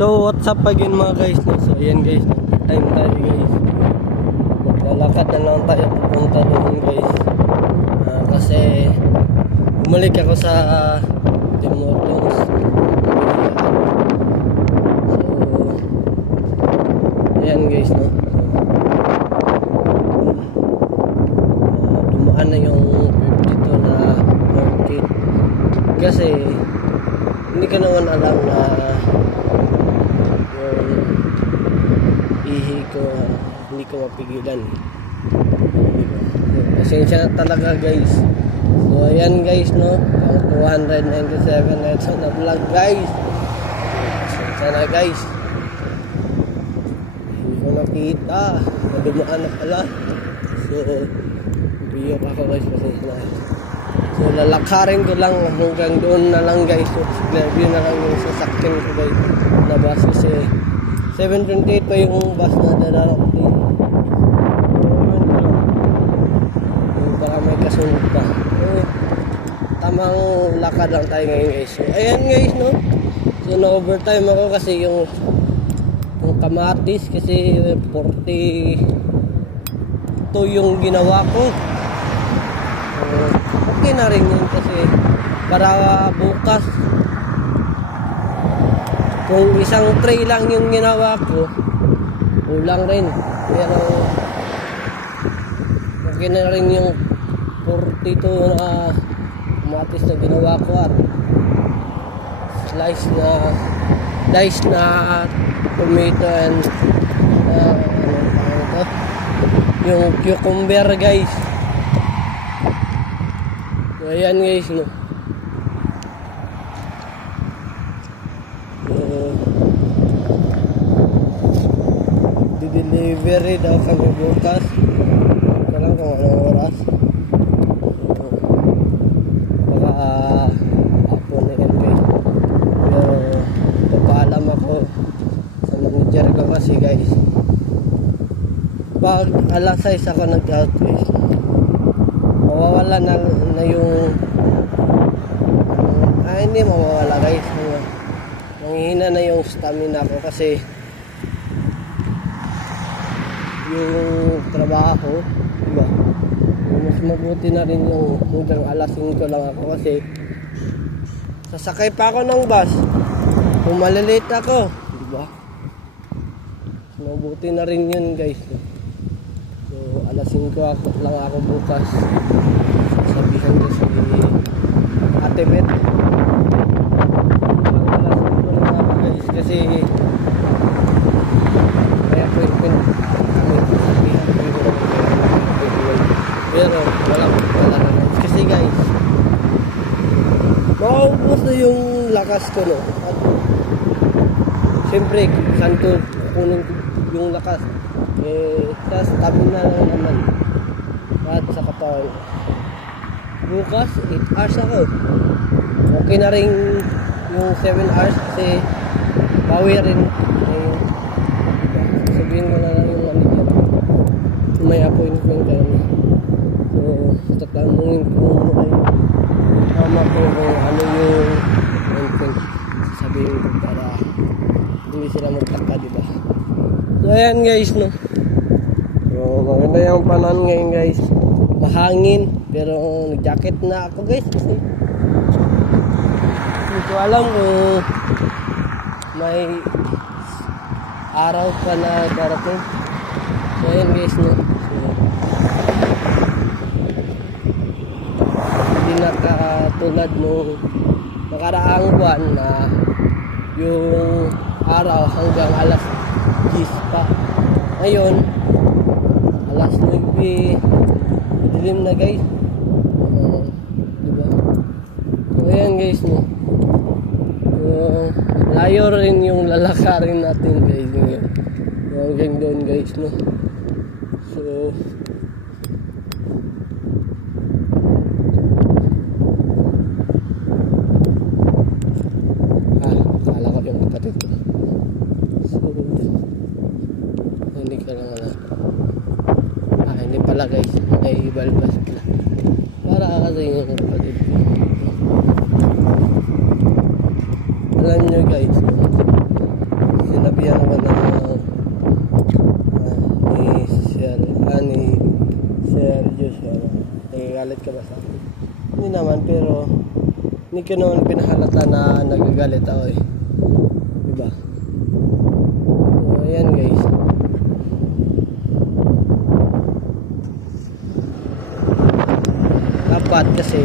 So what's up again mga guys, no? So ayan guys, time tayo guys. Maglalakad na lang tayo papunta doon guys. Kasi bumalik ako sa Tim Hortons. So ayan guys, no? Dumaan na yung 52 na market. Kasi hindi ka naman alam na ihi ko, hindi ko mapigilan. Pasensya na talaga guys. So ayan guys, no, ang 297 na ito na vlog guys. Pasensya na guys, hindi ko nakita, nadumaan na pala. So biyo ako guys, pasensya na. So lalakarin ko lang hanggang doon na lang guys. So yun na lang yung sasakyan ko guys na bus, kasi 7:28 pa yung bus na darating. Baka may kasunod pa. Tamang lakad lang tayo ngayon guys. So ayan guys, no. So na overtime ako kasi yung kamatis, kasi 40 to yung ginawa ko. Okay na rin yun, kasi para bukas kung isang tray lang yung ginawa ko, kulang rin. Pero okay na rin yung 42 na kamatis na ginawa ko. Slice na tomato and yung cucumber guys. So ayan guys, no. Delivery daw kami bukas. Ito lang kung anong oras. Baka hapon na yan guys. Pero papaalam ako sa manager ko kasi guys, pag alas 6 ako nag-out guys, mawawala na yung hindi mawawala guys, nanghihina na yung stamina ko, kasi yung trabaho, diba? Mas mabuti na rin yung hanggang alas 5 lang ako, kasi sasakay pa ako ng bus kung malilate ako, diba? Mabuti na rin yun guys. So alas 5 lang ako bukas. Sabihan ko sa Ate Bet, alas 5 lang ako guys, kasi may appointment kami. Pero wala na kasi guys, maubos na yung lakas ko, no? At siyempre saan ko kunin yung lakas, tas tabi na lang naman at sa katawan. Bukas 8 hours ako, okay na rin yung 7 hours, kasi bawi rin. Sabihin ko na lang yung manager, may appointment kami. So tatanungin ko ay tama ko kung ano yung appointment, sabihin ko para hindi sila magtaka, diba? So ayan guys, no. So maganda yung panahon ngayon guys, mahangin, pero nag-jacket na ako guys, kasi hindi ko alam kung may araw pa na darating. So ayan guys, no. Hindi na katulad nung nakaraang buwan na yung araw hanggang alas 10 pa. Ngayon alas 9 dilim na guys. Diba? So ayan guys, no. Layo rin yung lalakarin natin guys ngayon. Hanggang doon guys, no. So akala ko yung kapatid ko. So hindi ka lang alam. Hindi pala guys, ay ibalbas pala. Para kasi yung kapatid ko. Alam nyo guys, sinabihan naman ng ni Sir Joshua, nagagalit ka ba sa akin? Hindi naman, pero hindi ko naman pinahalata na nagagalit ako eh. Diba? So, ayan guys. Dapat kasi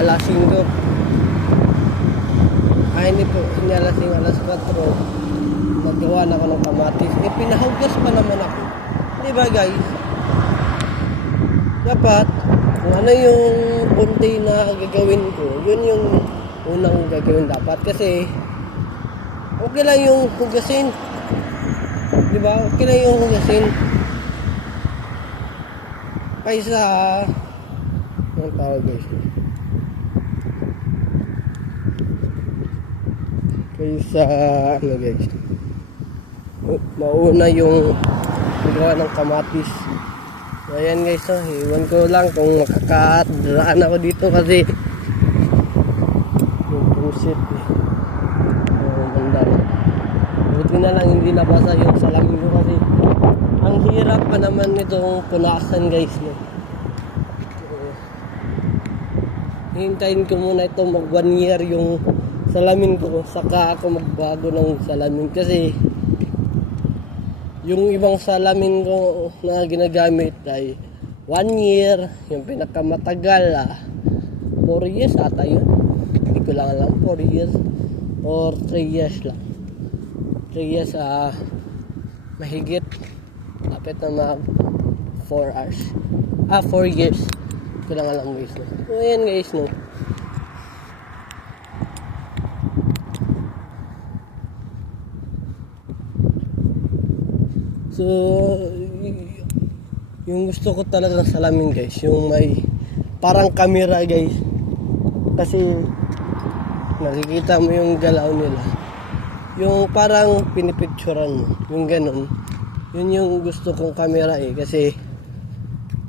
alas 5 hindi alas 4 nagawa na ako ng kamatis. Pinahugas pa naman ako. Diba guys? Dapat kung ano yung konti na gagawin ko, yun yung unang gagawin dapat. Kasi okay lang yung hugasin. Diba? Okay lang yung hugasin. Kaysa ang tawag guys. Kaysa ano guys. Mauna yung magawa ng kamatis. So ayan guys, iwan ko lang kung makakadraan ako dito kasi yung pusit mandal. Buti na lang hindi nabasa yung salamin ko kasi ang hirap pa naman nitong punasan guys. So, hintayin ko muna ito mag 1 year yung salamin ko saka ako magbago ng salamin kasi yung ibang salamin ko na ginagamit ay 1 year, yung pinakamatagal 4 years ata yun. Hindi ko lang alam, 4 years or 3 years lang. 3 years mahigit. Lapit na mag 4 hours. 4 years. Hindi ko lang alam guys. No? So ayan guys no. So, yung gusto ko talaga ng salamin guys, yung may parang camera guys. Kasi nakikita mo yung galaw nila. Yung parang pinipicturan mo, yung ganun. Yun yung gusto kong camera eh, kasi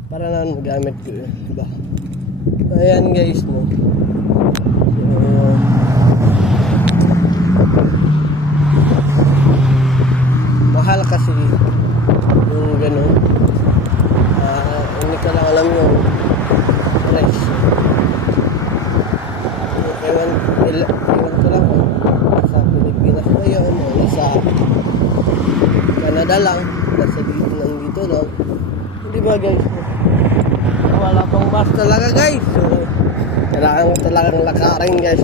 para na magamit ko yun, diba? Ayan guys no. So, mahal kasi yung gano'n. Hindi ko lang alam yung price. Ewan ko lang kung nasa Pilipinas na yun o nasa Canada lang, nasa dito lang. Hindi ba guys? Wala pang bus talaga guys. So kailangan ko talagang lakarin guys.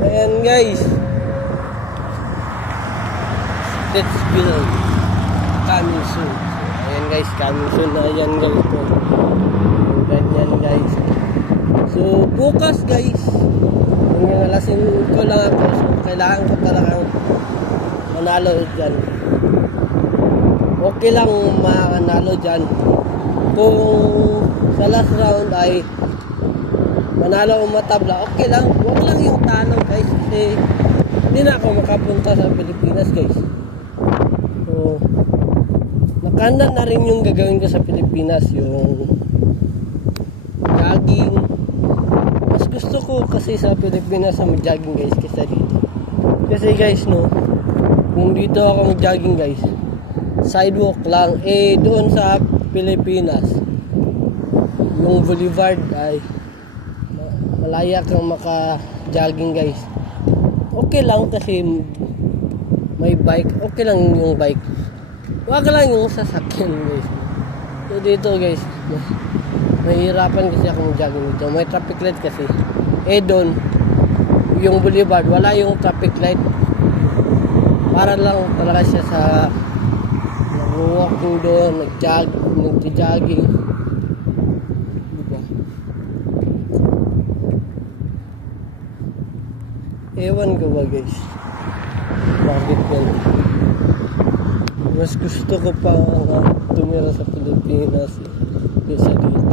Ayan guys. Let's build coming soon. So, ayan guys, coming soon na yan guys po. Ganyan guys. So bukas guys, yung alasin ko lang ako. So kailangan ko talagang manalo dyan. Okay lang manalo dyan. Kung sa last round ay manalo o matabla, okay lang. Huwag lang yung talo guys. Kasi hindi na ako makapunta sa Pilipinas guys. So, nakanda na rin yung gagawin ko sa Pilipinas, yung jogging. Mas gusto ko kasi sa Pilipinas na mag-jogging guys kaysa dito. Kasi guys no, kung dito ako mag-jogging guys, sidewalk lang. Doon sa Pilipinas, yung boulevard ay malaya kang maka-jogging guys. Okay lang kasi may bike, okay lang yung bike. Wag lang yung sasakyan guys. So dito guys, mahirapan kasi ako mag-jogging dito. May traffic light kasi. Doon, yung boulevard, wala yung traffic light. Para lang talaga siya sa nag-walking doon, nag-jogging. Diba? Ewan ko ba guys? Bakit yan? Mas gusto ko pa tumira sa Pilipinas kaysa dito.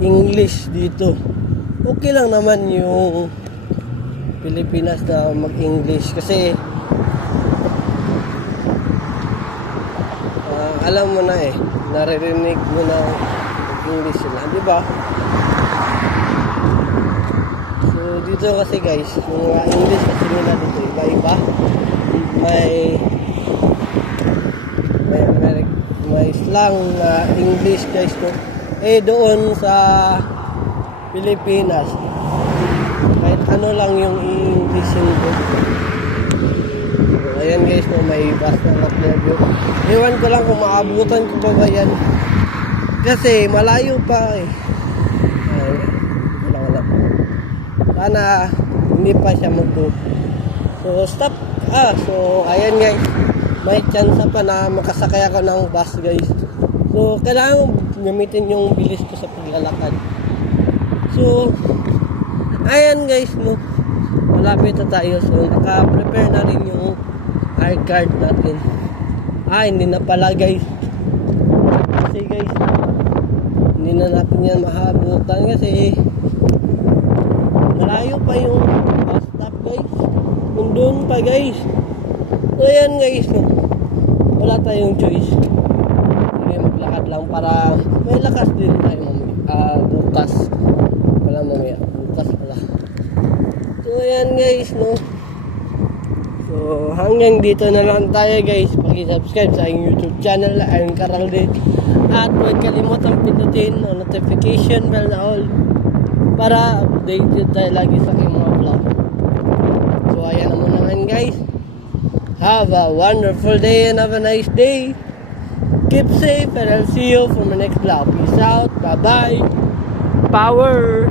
English dito. Okay lang naman yung Pilipinas na mag-English kasi alam mo na naririnig mo na English sila, di ba? dito kasi guys, yung English kasi nila dito iba-iba. May may slang na English guys no. Eh doon sa Pilipinas, kahit ano lang yung English yung doon. So, ayan guys no, may bus na nag-review. Ewan ko lang kung maabutan ko pa ba yan. Kasi malayo pa eh. Wala. Sana hindi pa siya mag-book. So stop. So ayan guys. May chance pa na makasakay ako ng bus guys. So kailangan gamitin yung bilis ko sa paglalakad. So ayan guys no. Malapit na tayo. So naka-prepare na rin yung hard card natin. Hindi na pala guys. Kasi guys, hindi na natin yan mahabutan kasi malayo pa yung bus stop guys. Nandun pa guys. So ayan guys no. Wala tayong choice. Hindi maglakad lang para may lakas din tayo bukas. Wala mamaya. Bukas pala. So ayan guys no. So hanggang dito na lang tayo guys. Paki-subscribe sa aking YouTube channel Aaron Caralde. At huwag kalimutang pindutin ang notification bell na all para updated tayo lagi sa aking mga vlog. So ayan na muna nga guys. Have a wonderful day and have a nice day. Keep safe and I'll see you for my next vlog. Peace out. Bye bye. Power.